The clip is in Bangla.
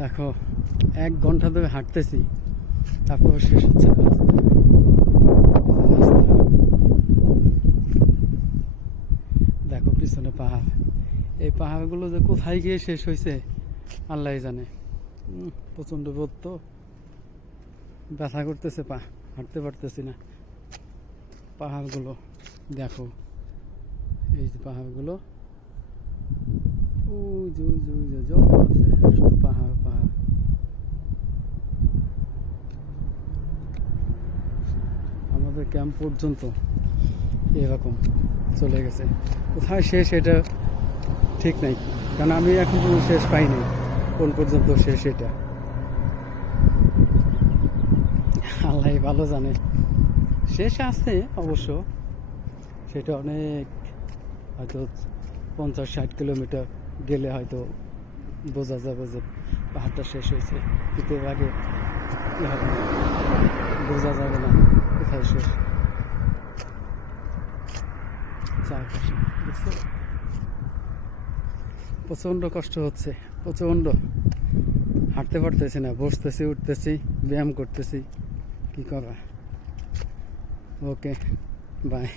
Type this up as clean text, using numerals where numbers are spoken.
দেখো 1 ঘন্টা ধরে হাঁটতেছি, তারপর শেষ হচ্ছে না রাস্তা। দেখো পিছনে পাহাড়, এই পাহাড়গুলো যে কোথায় গিয়ে শেষ হয়েছে আল্লাহ জানে। প্রচন্ড রোদ তো, ব্যথা করতেছে পা, হাঁটতে পারতেছি না। পাহাড়গুলো দেখো, এই যে পাহাড়গুলো, ওই যে ওই যে ওই যে জল আছে, শুধু পাহাড় পাহাড়। আমাদের ক্যাম্প পর্যন্ত এরকম চলে গেছে, কোথায় শেষ এটা ঠিক নাই, কারণ আমি এখন পর্যন্ত শেষ পাইনি, কোন পর্যন্ত শেষ এটা আল্লাহ ভালো জানে। শেষ আছে অবশ্য, সেটা অনেক, হয়তো 50-60 কিলোমিটার গেলে হয়তো বোঝা যাবে যে পাহাড়টা শেষ হয়েছে, কিন্তু এর আগে বোঝা যাবে না কোথায় শেষ। চারপাশে দেখছো, প্রচণ্ড কষ্ট হচ্ছে, প্রচণ্ড হাঁটতে পারতেছি না, বসতেছি উঠতেছি, ব্যায়াম করতেছি, কি করা। ওকে, বাই।